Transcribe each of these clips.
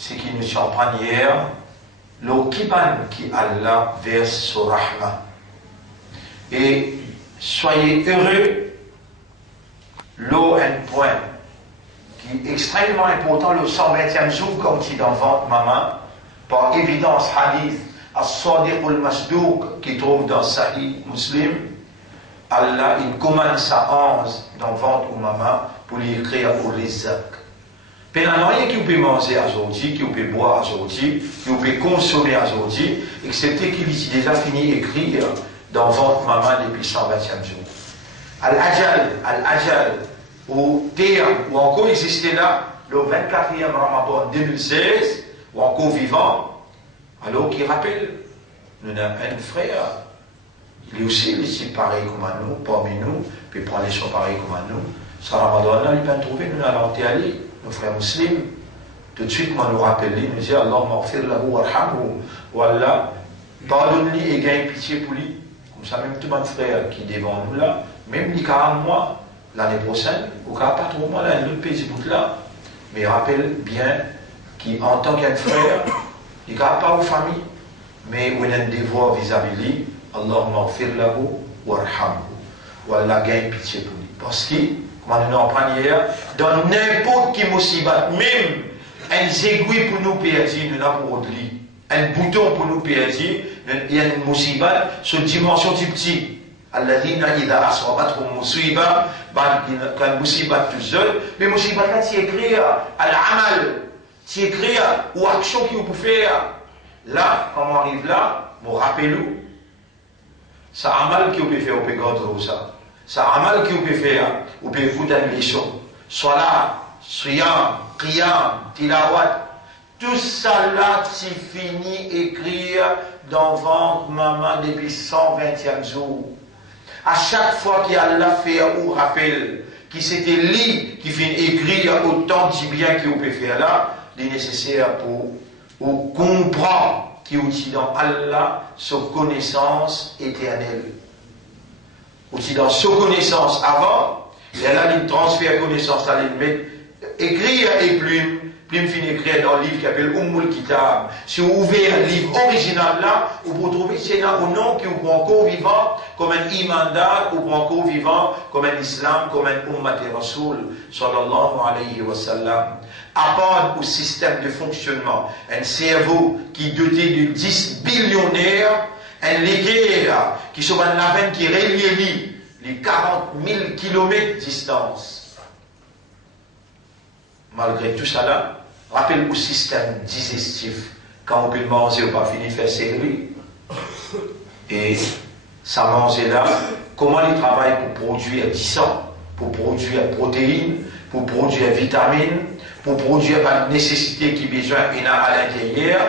ce qui nous surprend hier, l'eau qui Allah verse sur Rahma. Et soyez heureux, l'eau un point qui est extrêmement important, le 120e jour, comme dit dans votre maman, par évidence, hadith, As-Sadiq al-Masdouk, qui trouve dans Sahih Muslim, Allah, il commande sa ange dans votre maman pour lui écrire au rizq. Il n'y a rien qui peut manger aujourd'hui, qui peut boire aujourd'hui, qui peut consommer aujourd'hui, excepté qu'il est déjà fini d'écrire dans votre maman depuis 120e jour. Al-Ajal, au terme où encore existait là, le 24e Ramadan 2016, ou encore vivant, alors qu'il rappelle, nous avons un frère, il est aussi ici pareil comme nous, parmi nous, puis prendre les choses pareils comme nous. Ce Ramadan-là, il va trouver, nous allons aller, nos frères musulmans. Tout de suite, moi, nous rappelle, nous dit, Allah m'aghfir lahu warhamhu, ou Allah, pardonne-lui et gagne pitié pour lui. Comme ça, même tout mon frère qui est devant nous là, même les 40 mois, l'année prochaine, ou pas trop mois, là, un autre pays là, mais rappelle bien qu'en tant qu'un frère, il n'y a pas aux familles, mais on a un devoir vis-à-vis de lui, Allah m'aghfir lahu warhamhu, ou Allah gagne pitié pour lui. Parce que, comme nous en prenons hier, dans n'importe qui musibat, même un aiguille pour nous perdre, nous avons pour lui. Un bouton pour nous perdre, il y a une musibat sur dimension du petit. Alladhina idha asabathum musiba, quand musibat tout seul, mais musibat là, c'est écrire al-amal, c'est écrire ou action que vous pouvez faire. Là, quand on arrive là, vous rappelez-vous, ça amal que vous pouvez faire, vous pouvez garder ça. Ça amal que vous pouvez faire, vous pouvez écouter une leçon. Salat, siyam, qiyam, tilawat, tout ça là, c'est fini écrire dans votre maman depuis 120e jour. À chaque fois qu'Allah fait ou rappelle, qui c'était lui qui finit écrire autant de bien qu'il peut faire là, il est nécessaire pour comprendre qu'il y a aussi dans Allah sa connaissance éternelle. Aussi dans sa connaissance avant, et là il transfère connaissance à l'ennemi, écrire et plume finit écrire dans le livre qui s'appelle Ummul Kitab. Si vous ouvrez un livre original là, vous pouvez trouver c'est là au nom qui vous encore vivant comme un imandar, ou encore vivant comme un islam, comme un ummat et rasoul, sallallahu alayhi wa sallam. Apprendre au système de fonctionnement, un cerveau qui est doté de 10 billionnaires, un léguère qui sont dans la veine qui relie les 40 000 km de distance. Malgré tout ça là, rappelle au système digestif, quand on peut manger ou pas finir de faire série. Et ça manger là, comment il travaille pour produire du sang, pour produire protéines, pour produire vitamines, pour produire la nécessité qui besoin à l'intérieur,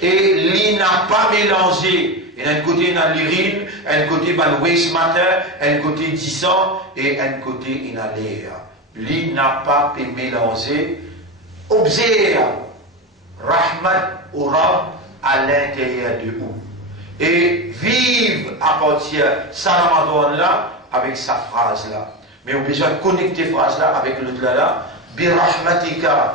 et il n'a pas mélangé. Et d'un côté, il a l'urine, un côté, il a le waste matter, un côté, du sang, et un côté, il a l'air. Il n'a pas pu mélanger. Observe Rahmat ou Rab à l'intérieur de vous. Et vive à partir de ça là avec sa phrase là. Mais on a besoin de connecter cette phrase là avec l'autre là. Birahmatika.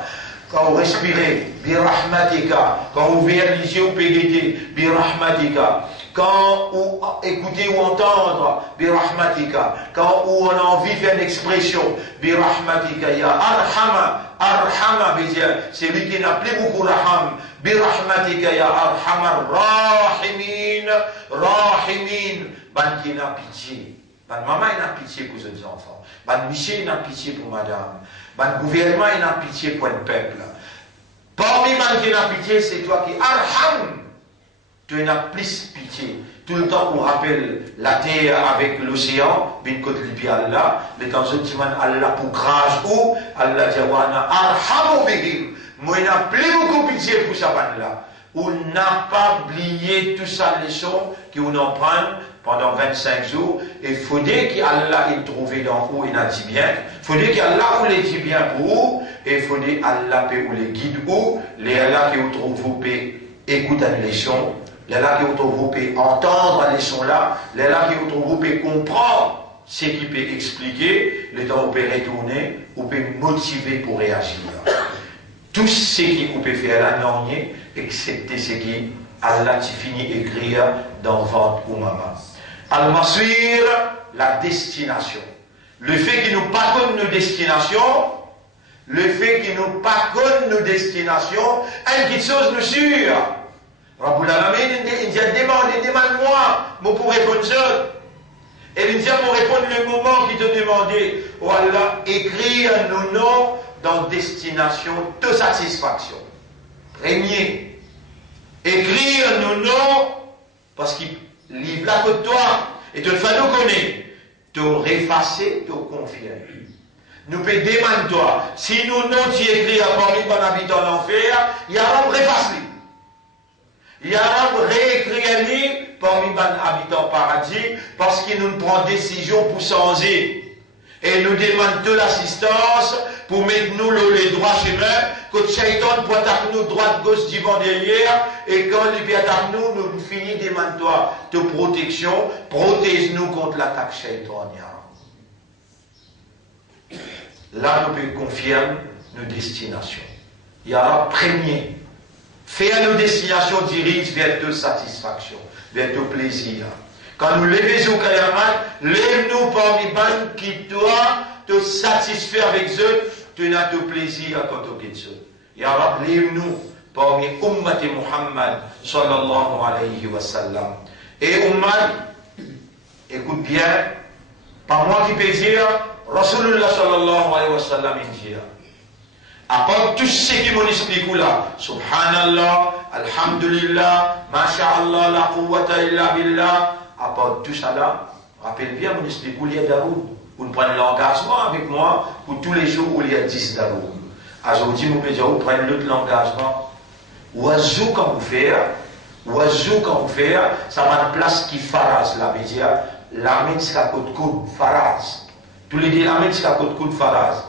Quand vous respirez, birahmatika. Quand vous ouvrez les yeux, vous pédez, birahmatika. Quand vous écoutez ou entendre, birahmatika. Quand on a envie de faire une expression, birahmatika, ya arhama. Arhama, c'est lui qui n'a plus beaucoup raham. Birahmatika, ya arhamar rahimin. Rahimin. Ban qui n'a pitié. Ban maman n'a pitié pour ses enfants. Ban monsieur n'a pitié pour madame. Ban gouvernement n'a pitié pour le peuple. Parmi man qui n'a pitié, c'est toi qui arham. Tu n'as plus pitié. Tout le temps, on rappelle la terre avec l'océan, bin côté lipi Allah, mais dans un petit man Allah pour grâce ou, Allah dit, arhamu bihim. Moi, il n'a plus beaucoup pitié pour ça, là. On n'a pas oublié tout ça, les leçons qu'on en prend pendant 25 jours. Et il faudrait qu'Allah ait trouvé dans où il a dit bien. Il faudrait qu'Allah vous les dit bien pour vous. Et il faudrait qu'Allah vous les guide où. Les Allah qui vous trouvent, vous pouvez écouter les leçons. Les Allah qui vous trouvent, vous pouvez entendre les leçons là. Les Allah qui vous trouvent, vous pouvez comprendre ce qui peut expliquer. Les temps, vous pouvez retourner, vous pouvez motiver pour réagir. tout ce qui vous peut faire là, non, excepté ce qui Allah qui finit écrire dans votre ou maman. Al-Masir, la destination. Le fait qu'il nous pas comme nos destinations, le fait qu'il nous pas comme nos destinations, une petite chose nous sûre. Rabbul Alamin, il a demandé, demande-moi, moi pour répondre ça. Et il dit pour répondre le moment qu'il te demandait, oh Allah, écrire nos noms dans destination de satisfaction. Premier, écrire nos noms, parce qu'il livre là que toi, et te le fait nous connaître, te réfasser, te confier. Nous peut demander toi, si nous non tu écris à parmi ton habitant l'enfer, il y a un réfasser. Il y a un réécrire parmi les habitants paradis parce qu'il nous prend décision pour changer. Et nous demande de l'assistance pour mettre nous les droits chemins, que le shaitan pour attaquer nous droite, gauche, devant, derrière, et quand il attaque nous, nous finissons demande toi de protection, protège-nous contre l'attaque shaitanienne. Là, nous pouvons confirmer nos destinations. Il y a un premier. Faire nos destinations dirige vers de satisfaction, vers de plaisir. Quand nous levons au Kayamat, lève-nous parmi les qui doivent te satisfaire avec eux, tu n'as de plaisir quand tu es eux. Ya Rab, lève-nous parmi Ummat Muhammad sallallahu alayhi wa sallam. Et Ummat, écoute bien, par moi qui peux dire, Rasulullah sallallahu alayhi wa sallam dit. À part tout ce qui m'ont expliqué là, Subhanallah, Alhamdulillah, Masha'Allah, la quwwata illa billah, à part tout ça là, rappelle bien mon expliqué il y a Daoud, vous prenez l'engagement avec moi pour tous les jours où il y a 10 Daoud. Aujourd'hui, vous pouvez dire, vous prenez l'autre l'engagement. Oiseau quand vous faites, ça va de place qui faras, là, veut dire, l'armée de la côte coude, faras. Tous les deux, l'armée de la côte coude, faras.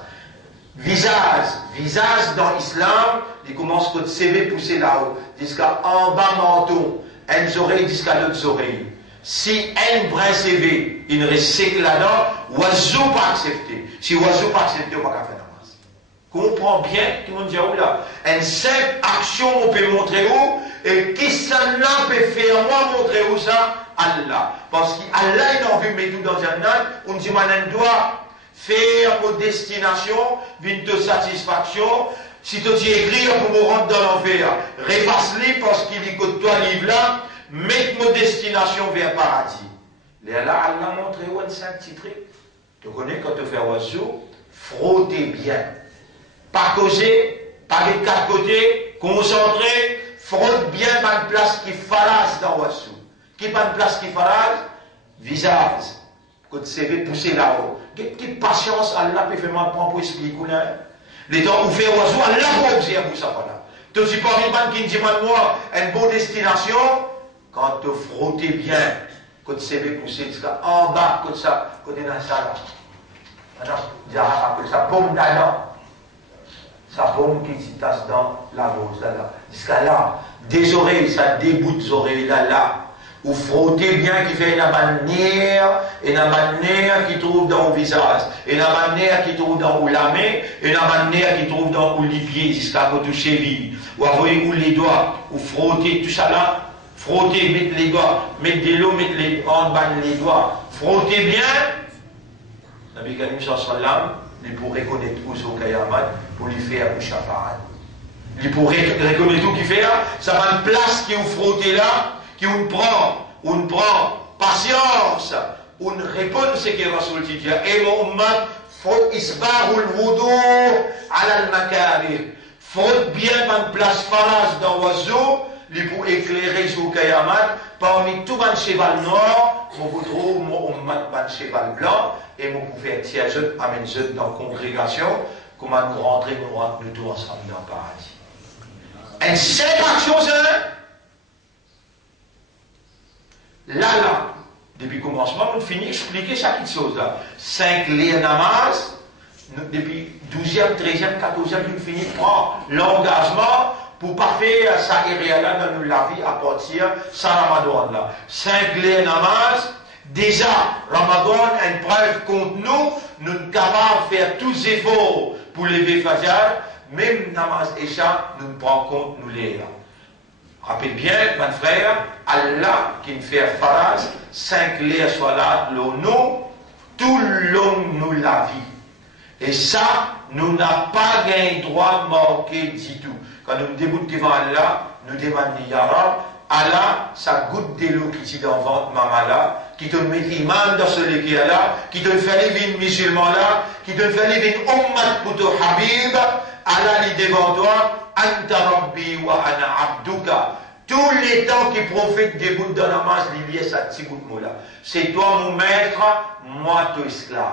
Visage dans l'islam, il commence que CV pousser là-haut, jusqu'à en bas menton, une oreille jusqu'à l'autre oreille. Si un brin CV, il reste sec là-dedans, oiseau pas accepté. Si oiseau pas accepté, on va pas faire namaz. Comprends bien, tout le monde dit, oh là, une simple action, on peut montrer où, et qui ça là peut faire, moi montrer où ça? Allah. Parce qu'Allah, il a envie de mettre dans un âne, on dit, on doit faire vos destinations, d'une de satisfaction. Si tu dis écrire pour me rendre dans l'enfer, repasse-les parce qu'il dit que toi livre là, mets nos destinations vers le paradis. Là, Allah montre où un saint titre. Tu connais quand tu fais oiseau, frottez bien. Pas causer, pas les quatre côtés, concentré, frotte bien dans une place qui farase dans l'oiseau. Qui pas une place qui farase? Visage. Quand tu sais pousser là-haut. Quelle petite patience, Allah peut faire mal pour expliquer. Les temps où fait oiseau, Allah peut observer pour ça. Voilà. Tu ne suis pas un qui me dit, moi, une bonne destination, quand tu frottes bien, quand tu sais pousser jusqu'à en bas, comme ça, quand tu es dans ça là. Ça bombe là-dedans. Ça bombe qui se tasse dans la rose là. Jusqu'à là. Des oreilles, ça déboute des oreilles là. Ou frotter bien qui fait une manière, et une manière qui trouve dans le visage, et une manière qui trouve dans la main, et une manière qui trouve dans les pieds jusqu'à côté cheville, ou avoir les doigts, ou frotter tout ça là, frotter, mettre les doigts, mettre de l'eau, mettre les en bas les doigts, frotter bien. Nabi Karim sallam, il pourrait reconnaître tout au Kayamat pour lui faire un shafa'at. Il pourrait reconnaître tout qui fait, ça va une place qui vous frotter là, qui on prend patience, on répond à ce que Rasoul dit. Et mon ummat, faut isbarul wudu ala al-makabir. Faut bien une place farage dans l'oiseau, pour éclairer sur Kayamat, parmi tout un cheval noir, vous trouvez mon ummat un cheval blanc, et vous pouvez être tiers amène dans la congrégation, comment nous rentrer, nous tous ensemble dans le paradis. Et cette action, c'est là, depuis le commencement, on finit d'expliquer chaque chose là. 5 liens namaz, depuis 12e, 13e, 14e, nous finissons de prendre l'engagement pour ne pas faire ça et là dans la vie à partir de Ramadan là. 5 liens namaz, déjà, Ramadan, une preuve contre nous, nous sommes capables de faire tous les efforts pour lever Fajr, même namaz Isha, nous ne prenons compte, nous les là. Rappelez bien, mon frère, Allah qui nous fait phrase, 5 lèvres salat, nous, tout le long nous la vie. Et ça, nous n'avons pas gagné droit marqué du tout. Quand nous débutons devant Allah, nous demandons Ya Rab, Allah, ça goûte de l'eau qui est dans le ventre maman là, qui te met iman dans celui qui est là, qui te fait les musulmans là, qui te fait les ummat pour ton habib, Allah dit devant toi, Anta Rabbi wa ana abduka. Tous les temps qui profitent des bouts de namaz, il y a ça petit bout de mot là. C'est toi mon maître, moi ton esclave.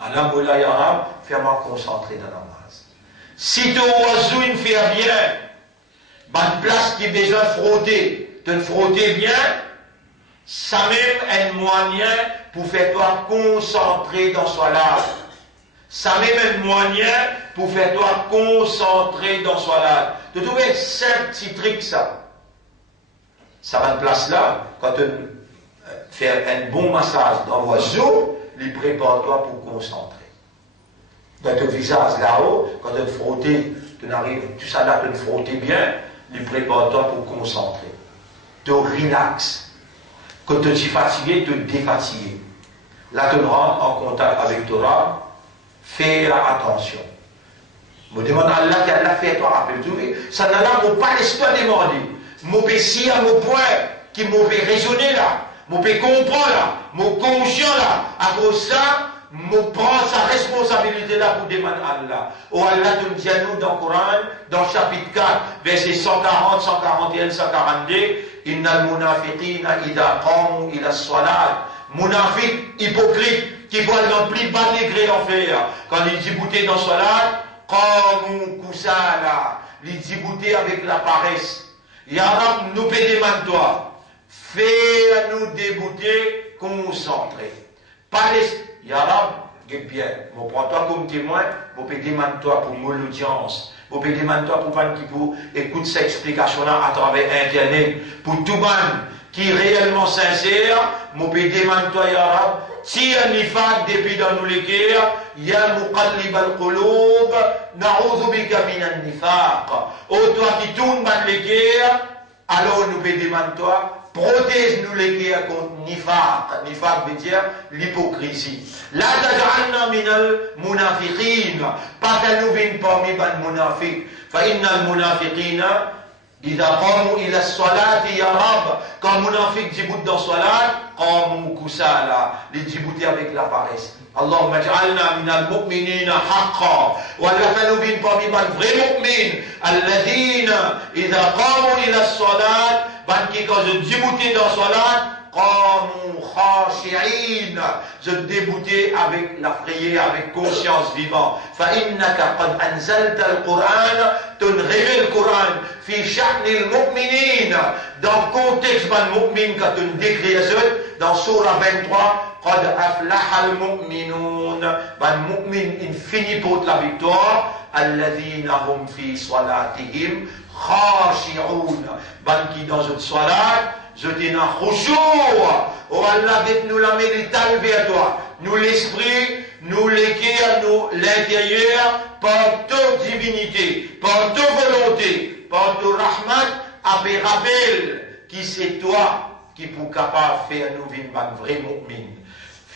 Allah Moula Yaram, fais-moi concentrer dans la namaz. Si ton oiseau il fait bien, une place qui est besoin de frotter, te frotter bien, ça même un moyen pour faire toi concentrer dans soi là. Ça même un moyen pour faire toi concentrer dans soi là. Tu trouves 5 petits trucs ça. Ça va une place là, quand tu fais un bon massage dans l'oiseau, il prépare toi pour concentrer. Dans ton visage là-haut, quand tu te frotter, tu arrives, tout ça là, tu te frotter bien, il prépare toi pour concentrer. Tu relaxes. Quand tu es fatigué, tu te défatigues. Là, tu rentres en contact avec Torah. Faire attention. Je demande à Allah qu'Allah fait toi rappelle-toi. Ça n'a là, je pas laisse-toi demander. Je peux si à mon point, qui me fait raisonner là, je peux comprendre là, je suis conscient là. À cause de ça, je prends sa responsabilité là pour demander à Allah. Oh Allah te dit à nous dans le Coran, dans le chapitre 4, verset 140, 141, 142, Innal munafiqina idha qamu ila salat. Munafiq, hypocrite, qui voit dans plus bas degré en fer. Quand il dit bouter dans salat, qamu kusala. Il dit bouter avec la paresse. Ya Rab, nous pédémane toi. Fais-nous débouter, concentrés. Pas les... Ya Rab, bien, je prends toi comme témoin, je pédémane toi pour mon audience. Je pédémane toi pour pas pour écoute cette explication-là à travers Internet. Pour tout le monde qui est réellement sincère, je pédémane toi, Ya Rab, si un nifaq depuis dans nous les guerres, ya muqallib al-qulub, na'udhu bika min al-nifaq. Oh, toi qui tournes dans les guerres, alors nous pédémane toi, protège-nous les guerres contre nifaq. Nifaq veut dire l'hypocrisie. La taj'alna min al-munafiqin. Pas qu'à nous vienne parmi les munafiq. Fa inna al-munafiqina إذا قاموا إلى الصلاة يا رب quand munafiq djibout dans salat قاموا كسالى les djibouter avec la paresse اللهم اجعلنا من المؤمنين حقا ولا فنبين parmi les vrais mu'min الذين إذا قاموا إلى الصلاة qui quand je djiboutais dans salat قاموا خاشعين je déboutais avec la prière avec conscience vivante فإنك قد أنزلت القرآن تنغير القرآن في شأن المؤمنين dans le contexte des mu'min quand tu décris dans Surah 23 قد أفلح المؤمنون المؤمن il finit pour la victoire الذين هم في صلاتهم خاشعون qui dans une salat je dis na khushu' oh Allah nous la méritale vers toi nous l'esprit nous l'équerre nous l'intérieur par toute divinité par toute volonté par toute rahmat avec rappel qui c'est toi qui pour capable faire nous vivre un vrai mu'min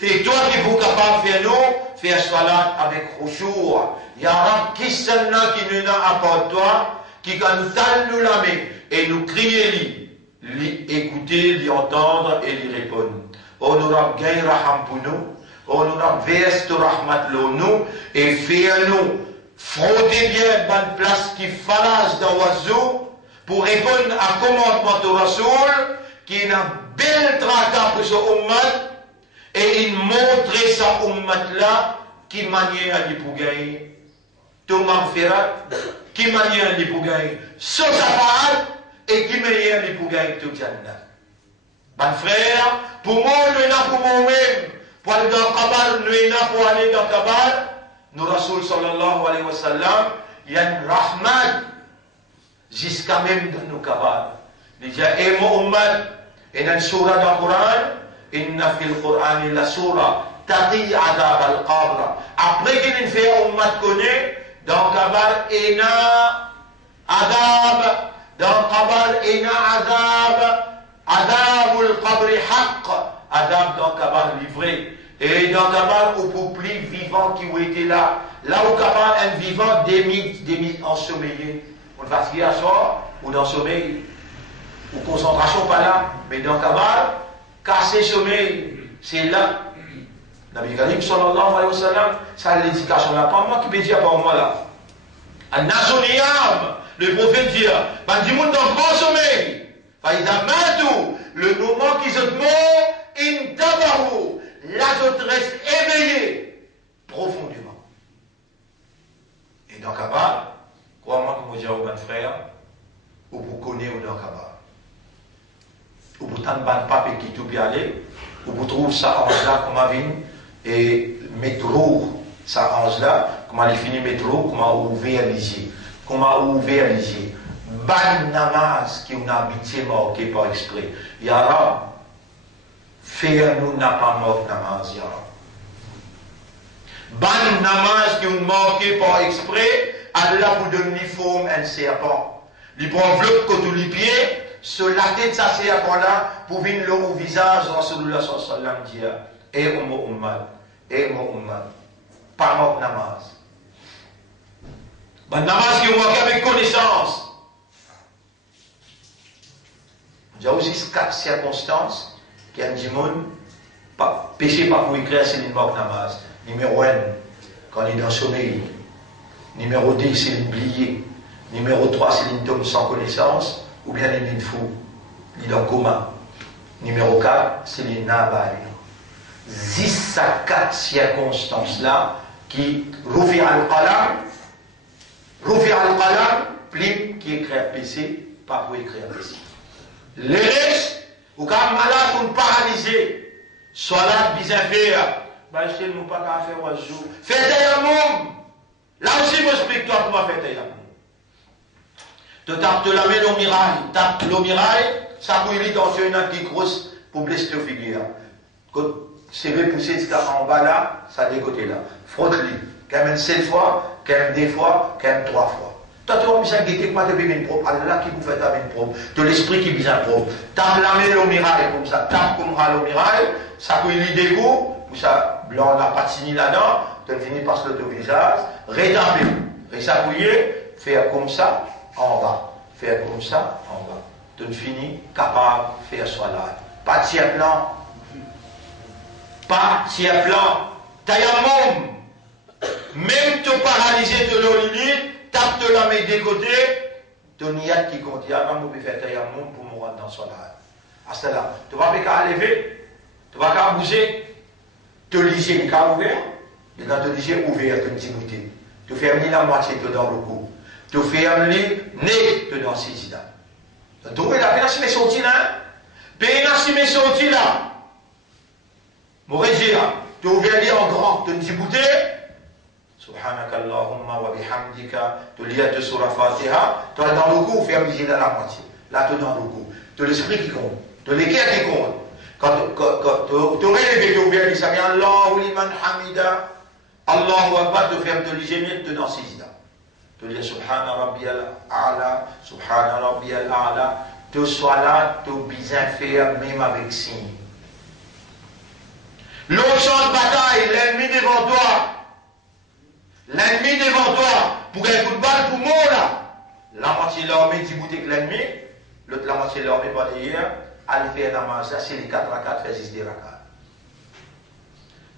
c'est toi qui pour capable faire nous faire salat avec khushu' ya Rab qui c'est là qui nous a apporté toi qui quand nous tâle nous la main et nous crier lui écouter, lui entendre et lui répondre. Honorable gain raham pour nous, honorable veste rahmat nous et faire-nous frotter bien bonne place qui falase dans l'oiseau pour répondre à commandement de Rasoul qui a un bel tracas pour ce ummat et il montre sa ummat là qui manière à lui pour gagner. Thomas Ferrat qui manière à lui pour gagner. Sosafaat et qui meilleur pour gagner tout Jannah. Mon frère, pour moi, nous sommes pour moi-même, pour aller dans le Kabar, nous sommes pour aller dans le Kabar, nous, Rasoul sallallahu alayhi wa sallam, il y a une rahmat jusqu'à même dans nos Kabar. Il dit, et mon ummat, il y a une surah dans le Coran, inna fil Coran la surah, taqi adab al-qabra. Après qu'il fait ummat connaît, dans Kabal ena adab, dans Kabal ena adab, adabul qabri haqq, adab dans Kabal livré. Et dans Kabal, au peuple vivant qui ont été là, là où Kabal, un vivant démis ensommeillé. On va se à soi, ou dans sommeil, ou concentration pas là, mais dans Kabal, casser sommeil, c'est là. Nabi Karim sallallahu alayhi wa sallam, ça l'éducation là, pas moi qui peux dire par moi là. An-Nasoniyam, le prophète dit, ben du monde dans grand sommeil, le moment qu'ils ont mort, intabahu, là je reste éveillé profondément. Et dans Kabal, crois-moi que moi dis aux frères, ou vous connaissez ou dans Kabal. Ou vous t'en ban pas qui tout bien aller, ou vous trouvez ça en là comme avine, et métro, ça en là, comment il finit métro, comment ouvrir les yeux, comment ouvrir les yeux. Ban namaz qui on a habitué marqué par exprès. Yara, faire nous n'a pas mort namaz, Yara. Ban namaz qui on marqué par exprès, Allah vous donne forme un serpent. Il prend enveloppe que tous les pieds, se la tête de sa serpent là, pour venir le au visage, Rasulullah sallallahu alayhi wa sallam dit, pas mort namaz. Ban namaz qui on marqué avec connaissance. Il y a aussi 4 circonstances qui ont dit péché par vous écrire, c'est l'immoque namaz. Numéro 1, quand il est dans le sommeil. Numéro 2, c'est l'oublié. Numéro 3, c'est l'intome sans connaissance. Ou bien il est fou. Il est en coma. Numéro 4, c'est les nabal. 10 à 4 circonstances-là qui Rufi al-Qalam, plim qui écrit PC, pas pour écrire PC. Les restes, ou quand malade ou paralysé, soit là, bien faire, bah je ne pas qu'à faire oiseau. Faites un monde. Là aussi, je m'explique toi comment faire un monde. Tu tapes la main au mirail, tape le mirail, ça vous lit dans une qui grosse pour blesser le figure. Quand c'est repoussé en bas là, ça décoté là. Frotte-lui. Quand même 7 fois, quand même 2 fois, quand même 3 fois. Toi, tu vas me dire que moi, tu veux une propre. Allah qui vous fait une propre. De l'esprit qui vise un propre. Tape la main au mirail comme ça. Tape comme ça le mirail. Ça peut lui des coups. Ou ça, blanc, la patini là-dedans. Tu finis par se le visage. Rétaper. Résapouiller. Faire comme ça en bas. Faire comme ça en bas. Tu finis capable de faire soit là. Pas de tiers plan. Pas de tiers plan. Taille un monde. Même te paralyser de l'olive. Tape de la main des côtés, ton niat qui compte, il y a un mauvais fait un monde pour mourir dans son âge. À cela, tu vas pas lever, tu vas pas bouger, te liger, il est ouvert, et quand te liger ouvert, tu ne bouteille. Tu fermes la moitié, tu dans le cou. Tu fermes les nez, tu dans ses idées. Tu trouves la peine à sortir là, peine à sortir là. Mauvais dire, tu ouvres les en grand, tu ne bouteille. Subhanaka Allahumma wa bihamdika, tu lis de sur la Fatiha, tu es dans le cou, ferme les yeux dans la moitié. Là, tu es dans le cou. Tu as l'esprit qui compte, tu as l'équerre qui compte. Quand tu rêves, tu ouvres les yeux, Allahu liman hamida, Allahu akbar, tu fermes de l'hygiène, tu es dans ces idées. Tu lis Subhana rabbiyal a'la, Subhana rabbiyal a'la, tu sois là, tu es bien faire, même avec signe. Le champ de bataille, l'ennemi devant toi. L'ennemi devant toi, pour un coup de balle pour moi là. La moitié de l'armée dit boutique l'ennemi, l'autre la moitié de l'armée pas derrière, elle fait un namaz, ça c'est les 4 rakats, fait 6 rakats.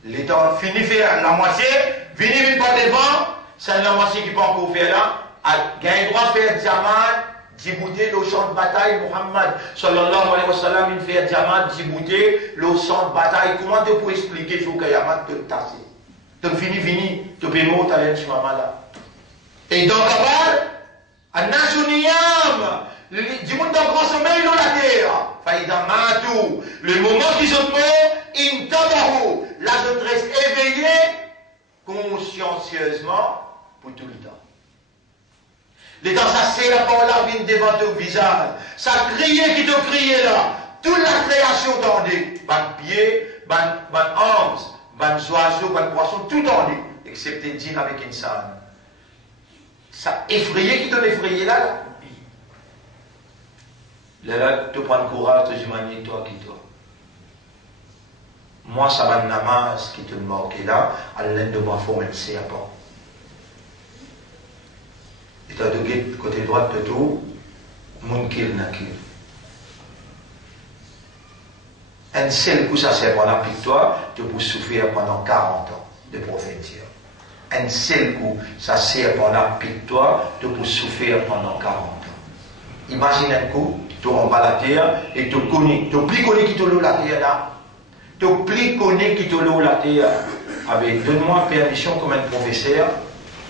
L'État finit faire la moitié, vient une pas devant, c'est la moitié qui peut encore faire là, elle gagne droit de faire diamant, dibouter le champ de bataille, Muhammad sallallahu alayhi wa sallam, il fait diamant, dibouter le champ de bataille. Comment tu peux expliquer ce qu'il y a de tasser? Tu finis, tu peux monter à l'aide de maman là. Et dans Kabal, à Najouniam, du monde dans grand sommeil dans la terre. Faïda Matou, le moment qu'ils sont morts, in tabahu, là je reste éveillé consciencieusement pour tout le temps. Les temps, ça serre par la vie devant ton visage. Ça criait qui te criait là. Toute la création tendue. Ban pied, ban hanse. Ban oiseaux, ban poissons, tout en lui, excepté djinn avec insan. Ça effrayé qui donne effrayé là. Là, tu prends le courage, tu dis, toi qui toi. Moi, ça va namaz qui te manque là, à l'un de moi, faut mettre c'est à pas. Et tu as de côté droit de tout, munkir nakir. Un seul coup, ça sert pendant toi, tu peux souffrir pendant 40 ans de prophétie. Un seul coup, ça sert pendant toi, tu peux souffrir pendant 40 ans. Imagine un coup, tu en bas la terre et tu connais, tu plus connais qui te loue la terre là. Tu plus connais qui te loue la terre. Avec donne-moi permission comme un professeur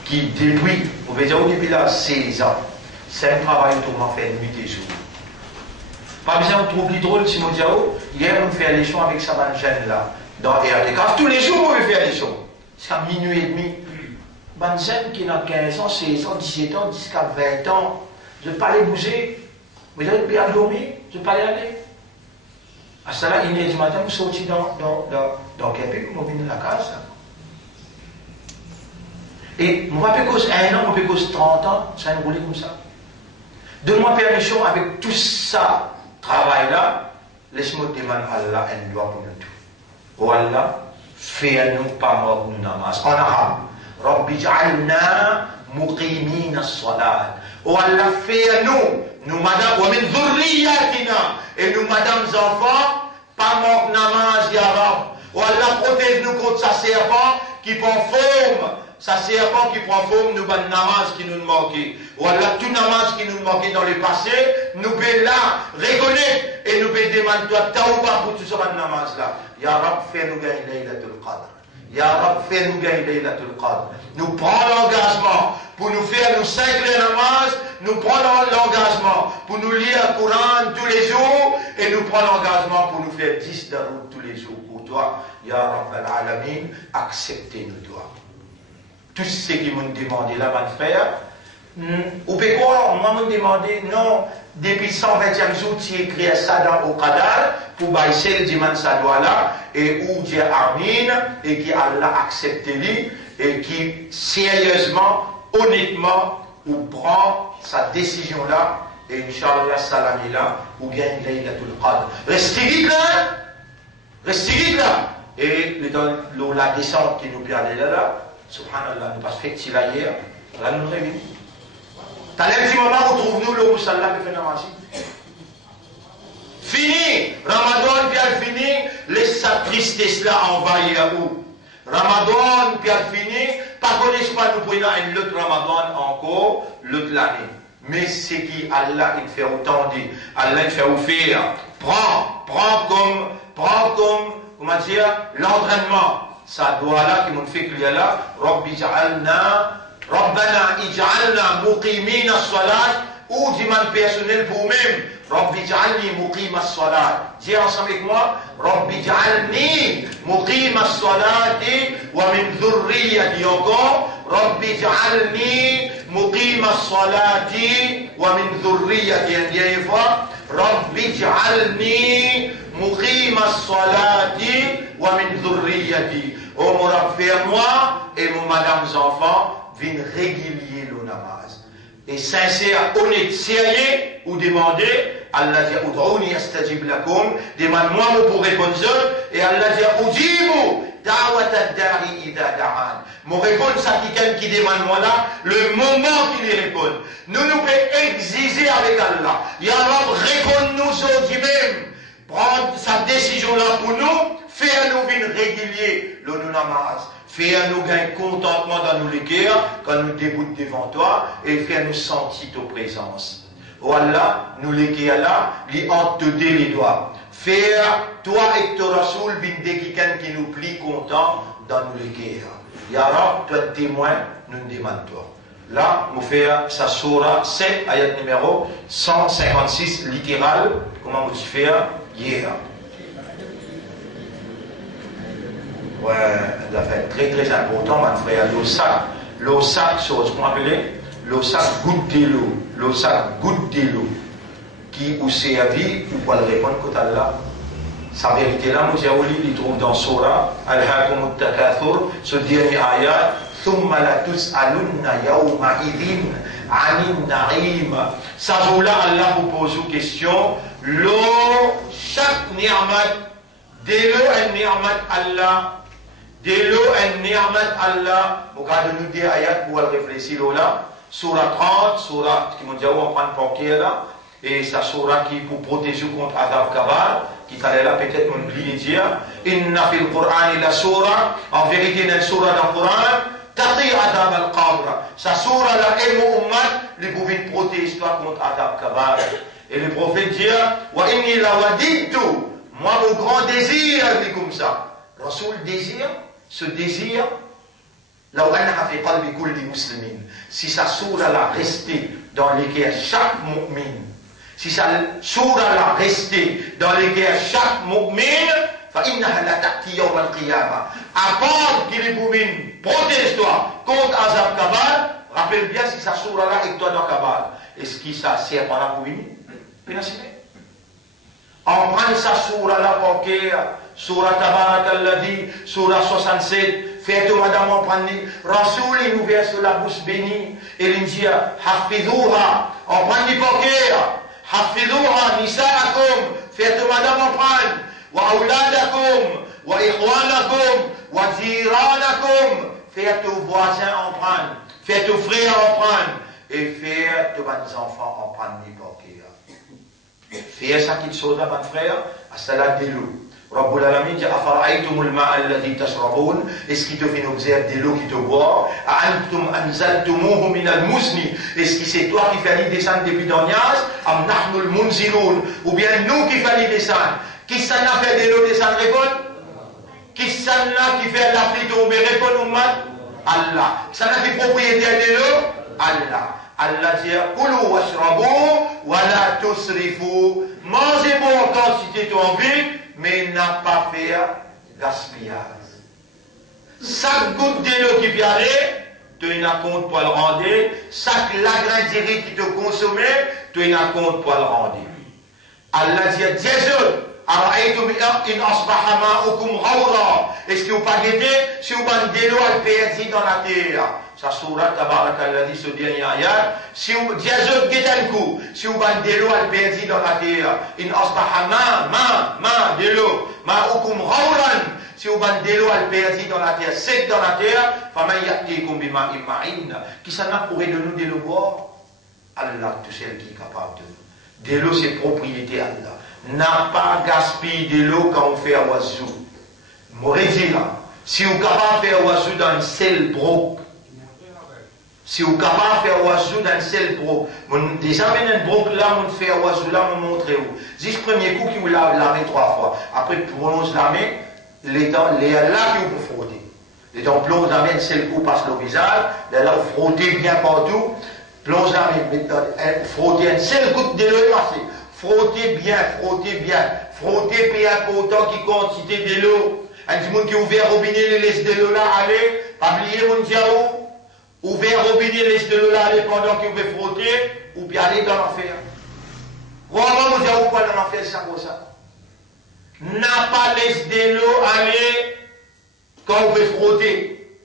qui depuis, on va dire depuis là 16 ans, c'est un travail que m'a fait nuit et jour. Par exemple, trop plus drôle, Simon Diao, hier on fait les choses avec sa jeune là, dans RDK. Tous les jours on veut faire les choses. C'est à minuit et demi. Banzen qui a 15 ans, 16 ans, 17 ans, jusqu'à 20 ans, je ne vais pas les bouger. Vous avez bien dormi, je ne vais pas y aller. À cela, il est du matin, vous sortez dans Québec, vous venez de la case. Et moi, je peux cause 1 an, je peux cause 30 ans, ça a roulé comme ça. Donne-moi permission avec tout ça, travail-là, laisse-moi demander à Allah un doigt pour nous tout. Oh Allah, fais-nous pas mort nous namaz. En arabe, Rabbi ja'alna muqimina as-salat. Oh Allah, fais-nous, nous madame, wa min dhurriyatina, et nous madame enfants, pas mort namaz, ya Rab. Oh Allah, protège-nous contre sa serpent qui prend forme. Ça serpent qui prend forme, nous ban namaz qui nous manquait. Ou alors tout namaz qui nous manquait dans le passé, nous pouvons là reconnaître et nous pouvons demander toi taouba pour tout ce namaz là. Ya Rab, fais-nous gagner Laylatul Qadr. Ya Rab, fais-nous gagner Laylatul Qadr. Nous prenons l'engagement pour nous faire nos 5 namaz, nous prenons l'engagement pour nous lire le Coran tous les jours et nous prenons l'engagement pour nous faire 10 daroud tous les jours pour toi. Ya Rab al-Alamin, acceptez-nous toi. Tout ce qui m'ont demandé là, mon frère, ou peut quoi, moi m'ont demandé, non, depuis 120e jour, tu écris ça dans au Qadar, pour baisser le dimanche ça doit là, et où Dieu Armin, et qui Allah accepte lui, et qui sérieusement, honnêtement, ou prend sa décision là, et Inch'Allah salami là, ou bien Laylatul Qadr. Restez vite là, et dans la descente qui nous perdait là, subhanallah, nous pas fait que là hier, là nous réveillons. T'as un petit moment où trouve-nous le Moussalla qui fait namaz. Fini, Ramadan puis elle fini, laisse sa tristesse là envahir où. Ramadan puis elle fini, pas connaître pas nous prenons un autre Ramadan encore, l'autre l'année. Mais c'est qui Allah il fait autant dit, Allah il fait au faire. Prends comme, comment dire, l'entraînement. Ça doit là qui m'ont fait qu'il y a là, Rabbana ij'alna muqimina as-salat, ou du mal personnel pour même, Rabbi ij'alni muqima as-salat. Dis ensemble avec moi, Rabbi ij'alni muqima as-salati wa min dhurriyyati encore, Rabbi ij'alni muqima as-salati wa min dhurriyyati. Un dernier fois, Rabbi ij'alni muqima as-salati wa min dhurriyyati. Oh mon Rabb, fais-moi et mon madame enfants viennent régulier le namaz. Et sincère, honnête, sérieux, ou demander, Allah dit, Ud'ouni astajib lakum, demande-moi pour répondre, et Allah dit, Ujibu, da'wat ad-dari idha da'an. Mon réponse, ça qui demande moi là, le moment qu'il y répond. Nous pouvons exiger avec Allah. Ya Rab, réponds-nous aujourd'hui même. Prendre sa décision là pour nous, faire-nous venir régulier le namaz. Fais-nous gagner contentement dans nos guerres quand nous débutons devant toi et fais-nous sentir ta présence. Oh Allah, nous les guerres là, les hantes te dé les doigts. Faire toi et ton Rasoul vinde quelqu'un qui nous plie content dans nos guerres. Ya Rab, toi témoin, nous demandons toi. Là, nous faisons sa surah 7, ayat numéro 156, littéral, comment vous faire hier. Ouais, ça fait très très important, mon frère. Le sac, chose qu'on appelle, le sac goutte de l'eau, le sac goutte de l'eau, qui ou servi, ou pour le répondre quand Allah. Sa vérité là, nous avons il trouve dans Surah, Al-Hakum al-Takathur, ce dernier ayat, Thumma la tus'alunna yawma idhin anin na'im. Ça jour-là, Allah vous pose une question. L'eau, chaque ni'mat, de l'eau un ni'mat Allah, de l'eau un ni'mat Allah. Vous regardez nous des ayats pour réfléchir là. Surah 30, surah qui m'ont dit on prend un paquet là. Et sa surah qui pour protéger contre Adab Kabar, qui fallait là peut-être on oublie de dire. Inna fil Qur'an la surah, en vérité, dans la surah dans le Qur'an, taqi Adab al-Qabr. Sa surah là, et Muhammad, les pouvait protéger toi contre Adab Kabar. Et le prophète dit, wa inni la wadidtu, moi mon grand désir, dit comme ça. Rasoul désir, ce désir, là où anna fi qalbi kulli muslimin. Si sa surah là resté dans lesquels chaque mu'min, si sa surah là resté dans lesquels chaque mu'min, fa innaha la ta'ti yawm al-qiyamah. À part qu'il est mu'min, protège-toi contre Azab Kabar, rappelle bien si sa surah là est toi dans Kabar. Est-ce qu'il ça sert par la mu'min? On prend sa surah là, surah Tabarak al-Ladhi, surah 67, faites madame, on prend Rasoul, il nous verse la bouche bénie, et il dit, hafidouha, on prend les poquets, hafidouha, nisa'akum, faites madame, on prend, wa auladakum, wa ikhwanakum, wa jiranakum, faites aux voisins, on prend, faites aux frères, on prend, et faites aux enfants, on prend les poquets. Faire ça qu'il chose là, mon frère, à salat de l'eau. Rabbul Alamin dit, afara'aytumul ma'a alladhi tashrabun, est-ce qu'il te fait observer de l'eau qui te boit? A'antum anzaltumuhu min al-muzni, est-ce que c'est toi qui fais descendre depuis Donias? Am nahnul munzilun, ou bien nous qui fallait descendre? Qui s'en a fait de l'eau descendre répondre? Qui s'en a qui fait la pluie tomber répondre au mal? Allah. Qui s'en a qui propriétaire de l'eau? Allah. Allah dit, Koulou washrabu, wa la tusrifu. Mangez bon en quantité tu en envie, mais n'a pas fait gaspillage. Chaque goutte de l'eau qui vient aller, tu as compte pour le rendre. Chaque lagrin de riz qui te consomme, tu as compte pour le rendre. Allah dit, Jésus, est-ce que vous pas guetté si vous avez de l'eau à perdre dans la terre? Sa surah Tabarak al-Ladhi, ce dernier ayat. Si vous dites un coup, si vous avez de l'eau à perdre dans la terre, in asbaha de l'eau, ma'ukum ghawran, si vous avez de l'eau à perdre dans la terre, sec dans la terre, faman ya'tikum bima'in ma'in, qui s'en a pourrait de nous de l'eau boire? Allah, tout seul qui est capable de nous. De l'eau, c'est propriété Allah. N'a pas gaspillé de l'eau quand on fait un oiseau. M'aurait dit là, si vous êtes capable de faire un oiseau dans un seul broc, si vous êtes capable de faire un oiseau dans un seul broc, déjà maintenant un broc là, on fait un oiseau là, on montre où. Juste premier coup qui vous lave la main 3 fois. Après, plonge la main, les dents, les là qui vous frottez. Les dents plonge la main, un seul coup passe le visage, là vous frottez bien partout, plonge la main, frottez un seul coup de l'eau et passez. Frottez bien, frottez bien autant qui quantité de l'eau. Un petit monde qui ouvert le robinet, il laisse de l'eau là aller, pas oublier mon diao, ouvert le robinet, laisse de l'eau là aller pendant qu'il veut frotter, ou bien aller dans l'enfer. Vraiment, mon diao, quoi dans l'enfer, ça comme ça? N'a pas laissé de l'eau aller quand vous veut frotter.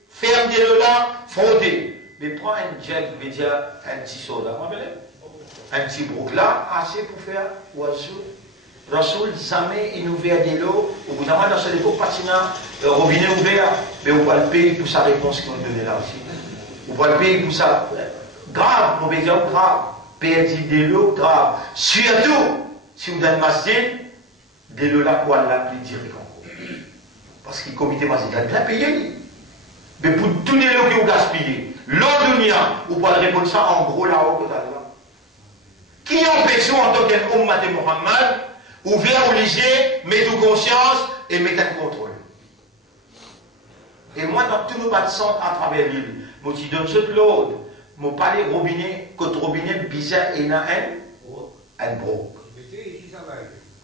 Ferme de l'eau là, frottez. Mais prends un jet, je veux dire, un petit soda, un petit broc là, assez pour faire oiseau. Rasoul, jamais il ouvert de l'eau. Au bout d'un moment, dans cette époque, patinant, robinet ouvert, mais on va le payer pour sa réponse qu'on donnait là aussi. On va le payer pour ça. Grave, on va dire grave. Perdu de l'eau, grave. Surtout, si vous donnez masjid, de l'eau là, pour la plus direct encore. Parce qu'il comité masjid, il a bien payé. Mais pour tous les lots que vous gaspillez, l'eau de l'Unia, vous pouvez répondre ça en gros là-haut que là. Qui empêche en tant qu'Ummat de Muhammad, ouvert ou léger, mettez conscience et mettez un contrôle. Et moi, dans tous nos bas de centre à travers l'île, je dis donne ce l'autre, je parle de robinet, côté robinet bizarre et un broc.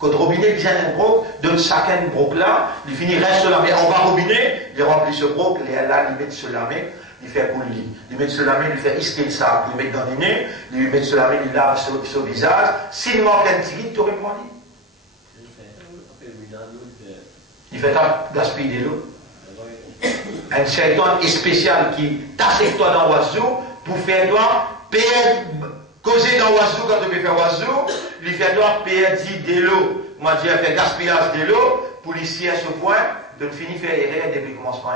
Côté robinet bizarre un broc, donne chacun broc là, il finit reste sur la main, on va robinet, il remplit ce broc, là, il met sur la main. Il fait couler, il met sur la main, il fait esquiller ça, il met dans les nez, il met sur la main, il lave son visage. S'il manque un petit, tu réponds. Il fait gaspiller de l'eau. un shaitan spécial qui tasse avec toi dans l'oiseau pour faire toi perdre, causer dans l'oiseau quand tu peux faire l'oiseau, lui faire toi perdre de l'eau. Moi, je vais faire gaspillage de l'eau pour lui à ce point de finir faire erreur depuis le commencement.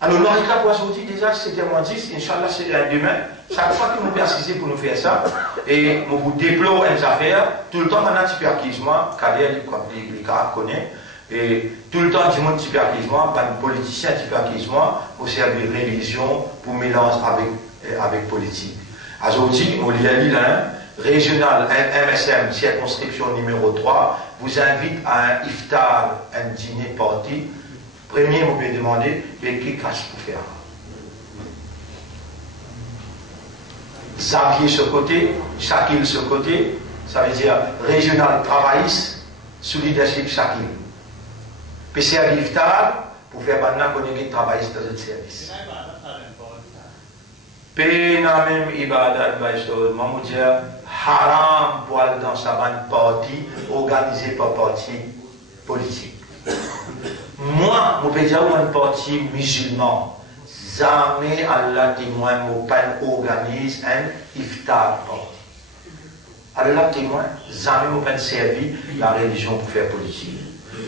Alors, l'orica pour aujourd'hui, déjà, c'était moins 10, Inch'Allah, c'est demain. Chaque fois que nous persistons pour nous faire ça, et nous vous déplorons les affaires, tout le temps, on a un petit acquisement, Kader, les cas connaît, et tout le temps, du monde petit acquisement, pas de politicien petit acquisement, pour servir religion, pour mélanger avec politique. Aujourd'hui, au Lille régional MSM, circonscription numéro 3, vous invite à un iftar, un dîner party. Premier, vous pouvez demander, mais qui cache pour faire? Xavier ce côté, Shakil ce côté, ça veut dire régional travailliste, sous leadership Shakil. Puis c'est un iftar pour faire maintenant qu'on ait travailliste dans le service. Puis dans même ibadat, maman dit haram pour aller dans sa bande parti organisée par parti politique. Moi, je peux dire un parti musulman. Jamais Allah témoin, mon père organise un iftar parti. Allah témoin, jamais mon père servi la religion pour faire politique.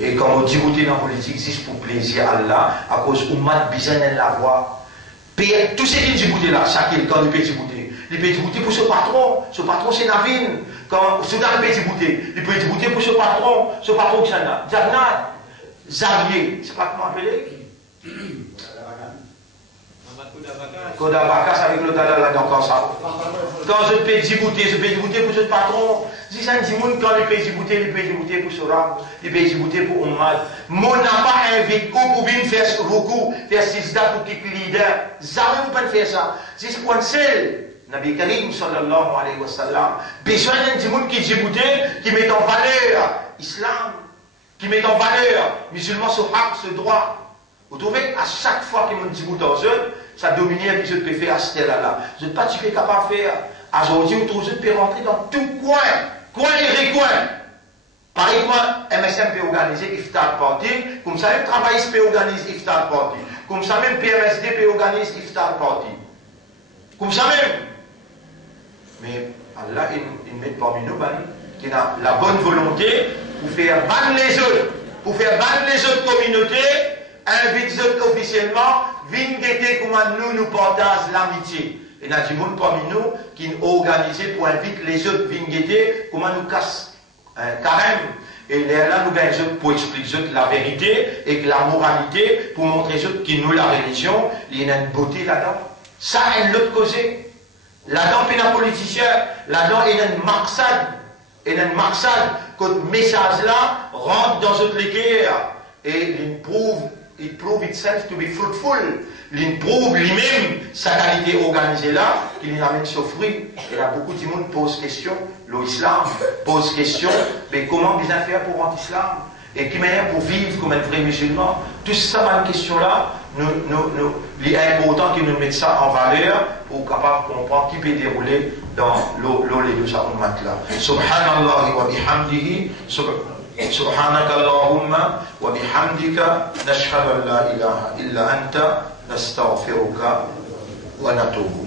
Et quand on dit que dans la politique, c'est pour plaisir à Allah, à cause où man besoin de la voix. Tout ce qui dit bouté là, chacun, quand il peut dire bouté, il peut dire bouté pour ce patron c'est Navin. Quand Soudan peut dire bouté, il peut dire bouté pour ce patron qui s'en a. Jannat, Xavier, c'est pas comment appeler qui Kodabakas avec le talent là dans ça. Quand je peux dire bouté pour ce patron. Si ça dit moun quand il peut dire bouté pour ce ram, il peut dire bouté pour Oumad. Mon n'a pas invité pour bien faire ce recours, faire sisda pour qu'il leader. Jamais vous pas faire ça. C'est ce qu'on sait. Nabi Karim sallallahu alayhi wa sallam. Besoin d'un monde qui dit bouté, qui met en valeur l'islam, qui met en valeur musulman ce haq, ce droit. Vous trouvez à chaque fois qu'il me dit bouté aux autres, ça domine et puis je peux faire à ce là. Je ne suis pas capable de faire. Aujourd'hui, vous pouvez rentrer dans tout coin et recoin. Par exemple, MSM peut organiser iftar party, comme ça même travailliste peut organiser iftar party, comme ça même PMSD peut organiser iftar party. Comme ça même. Mais Allah, il met parmi nous qui a la bonne volonté pour faire ban les autres communautés, invite les autres officiellement, viennent guetter comment nous partageons l'amitié. Et il y a des gens parmi nous qui ont organisé pour inviter les autres vignetés, comment nous casse carême. Et là, nous gagnons pour expliquer la vérité et la moralité, pour montrer aux autres qui nous la religion, il y a une beauté là-dedans. Ça, est l'autre causé. Là-dedans, il y a un politicien, là-dedans, il y a une marxade. Il y a une marxade, que le message-là rentre dans notre guerre et il prouve itself to be fruitful. Il prouve lui-même sa qualité organisée là, qu'il amène ce fruit. Et là, beaucoup de monde pose question, l'islam pose question, mais comment bien faire pour rendre l'islam? Et qui manière pour vivre comme un vrai musulman? Tout ça, ma question-là, il est important que nous mettions ça en valeur pour capable comprendre qui peut dérouler dans l'eau de sa ummat-là. Subhanallah wa bihamdihi, سبحانك اللهم وبحمدك نشهد أن لا إله إلا أنت نستغفرك ونتوب